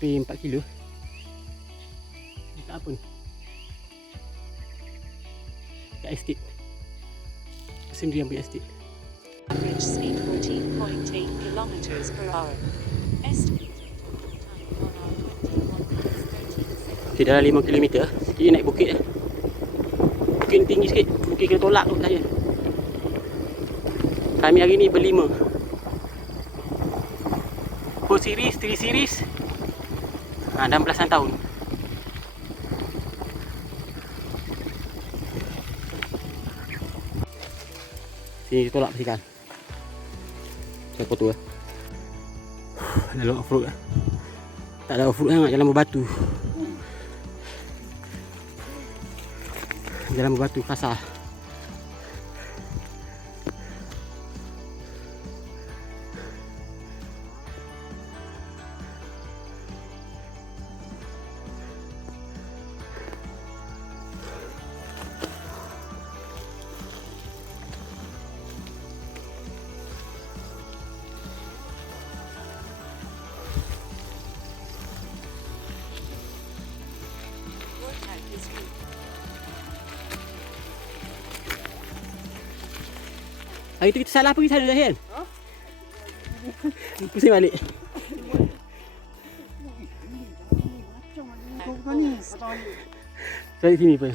hampir 4 kilo. Tak apa ni. Kat estate. Sendiri yang punya estate. Average speed 14.8 kilometers per hour. Estimated total time 1 hour 21 minutes 13 seconds. Okay, dalam 5 km. Sikit naik bukit. Bukit ni tinggi sikit. Bukit kena tolak tu saya. Kami hari ni berlima. 4 series, 3 series. Dan belasan tahun. Sini tolak persikan. Saya foto lah. Lalu off-road lah. Tak ada off-road sangat, jalan berbatu. Jalan berbatu kasar. Hari tu kita salah pergi sana dah kan? Pusing balik. Saya sini pun.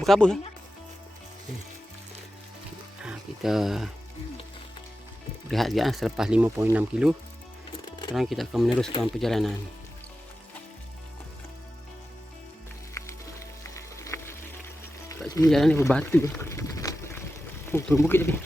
Berkabut eh? Kita rehat sekejap selepas 5.6 kilo. Sekarang kita akan meneruskan perjalanan. Kat sini jalan ni berbatu. Oh, turun bukit tadi.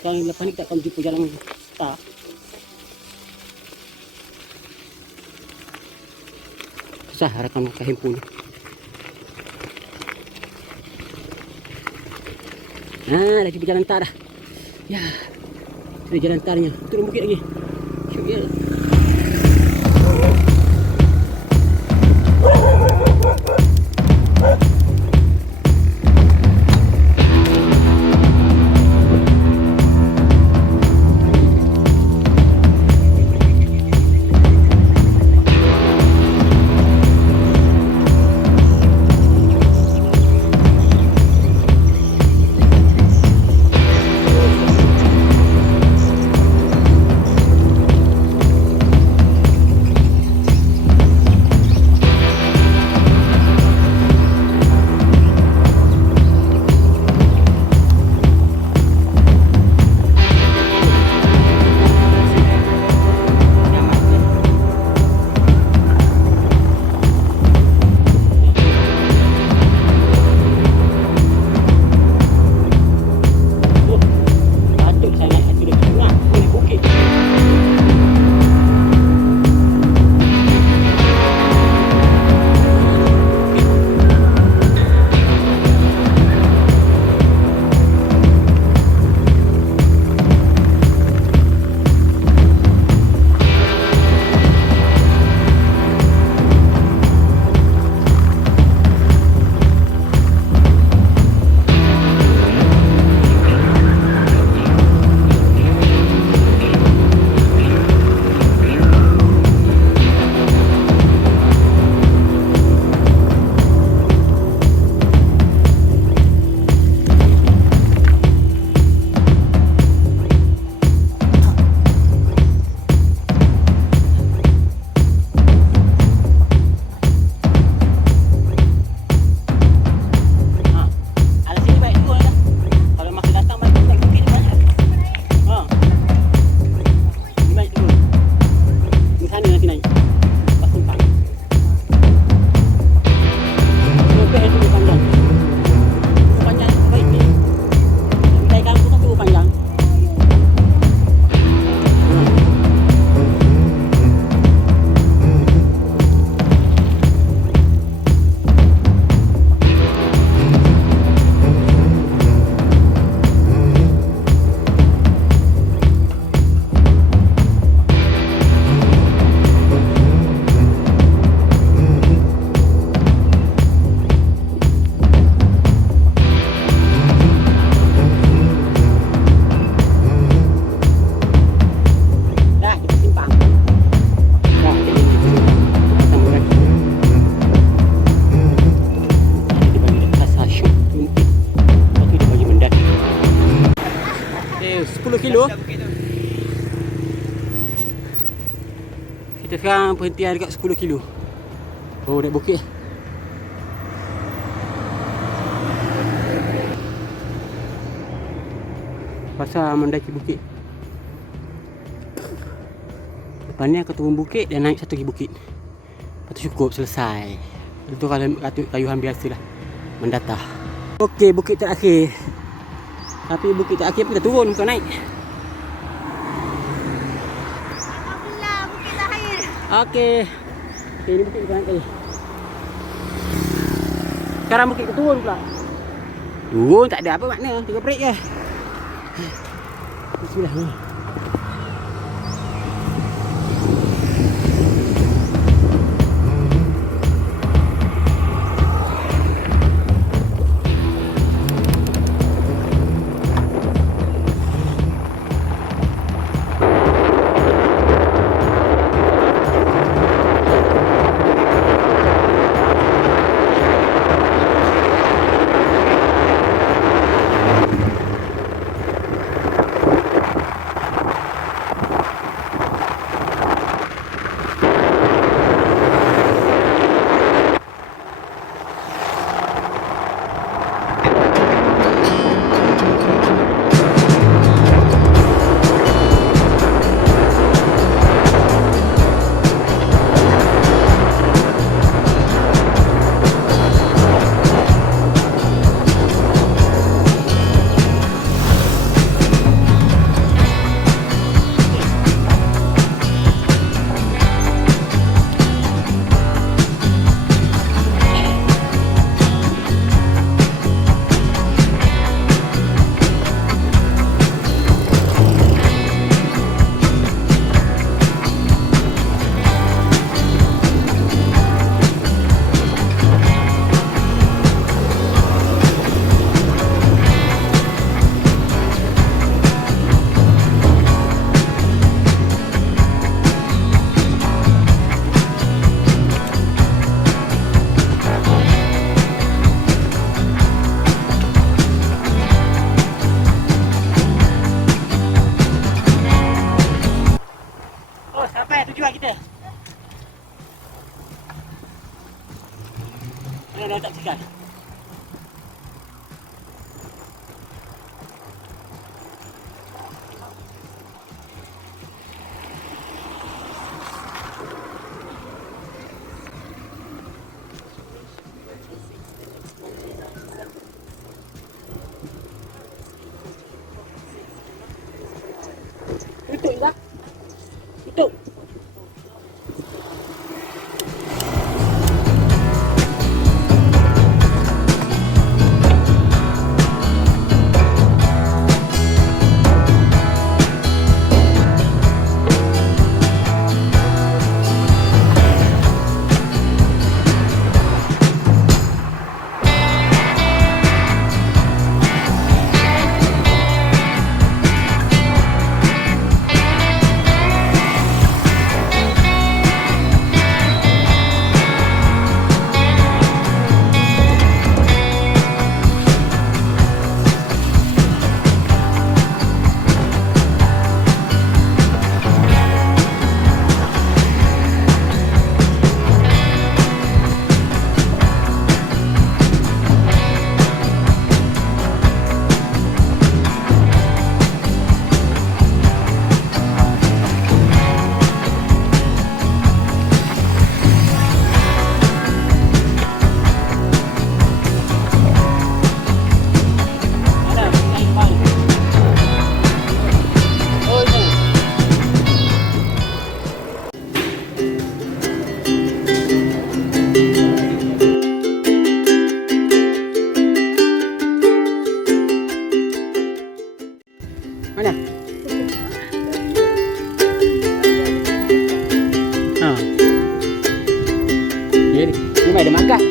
Sekarang lepas ni kita akan jumpa jalan star. Susah rakam pakai handphone. Dah jumpa jalan tar dah. Ya. Sudah jalan tarnya. Turun bukit lagi. Syuk ya. 10 kilo. Kita sekarang perhentian dekat 10 kilo. Oh, naik bukit. Pasal mendaki bukit. Lepas ni akan turun bukit dan naik satu lagi bukit. Lepas tu cukup, selesai. Itu kalau kayuhan biasa lah, mendatah. Okey, bukit terakhir. Tapi bukit terakhir pun kita turun, bukan naik. Alhamdulillah, bukit terakhir. Okey. Okey, ni bukit kita naik tadi. Sekarang bukit kita turun pula. Turun tak ada apa makna, tinggal break je. Bismillah. Tujuan kita. Mana dah tak sikat. Tutup dah. Tutup. Mana? Ha. Ni mai ada makan.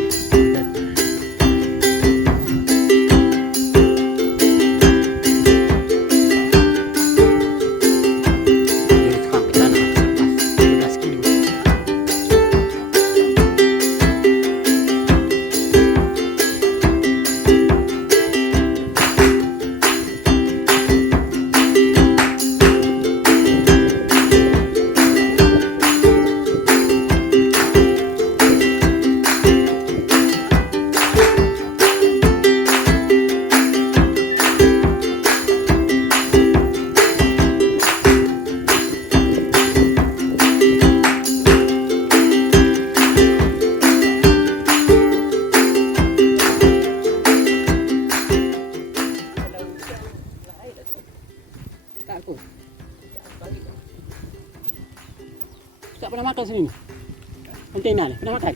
Oh. Tak pernah makan sini ni. Antena ni pernah makan?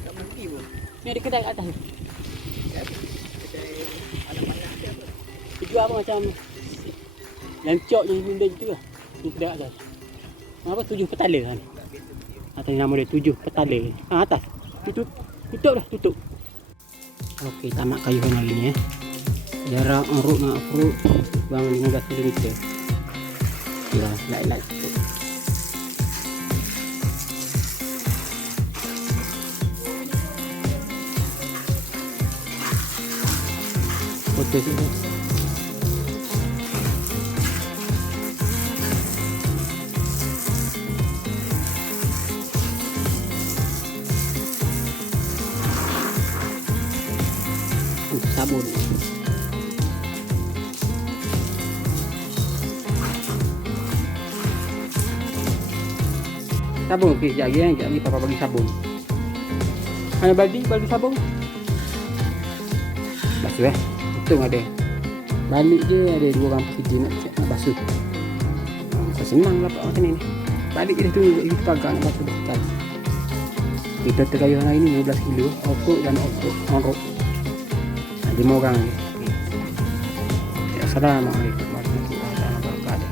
Tak mesti pun. Ni ada kedai kat atas ni. Kedai anak-anak dia apa? Dia jual apa macam lancok yang benda gitu lah. Ni kedai kat atas. Apa 7 petala kan? Atas nama dia 7 petala. Atas. Tutup. Tutup dah, tutup. Okey, tamat Kayuhan hari ni Jarak Uruk dengan Afruk bang 15 km. Ya, light tutup. Foto tu. Sabun. Sabun okey, sekejap lagi sekejap lagi papa bagi sabun. Mana baldi sabun? Basuh untung ada. Balik je ada 2 orang pekerja nak basuh. Kau senang lah macam ni. Balik je dah tu kita pagar nak basuh dah. Kita terkayuhan hari ni 15 kilo, off-road dan on-road. 5 orang ni. Assalamualaikum warahmatullahi wabarakatuh.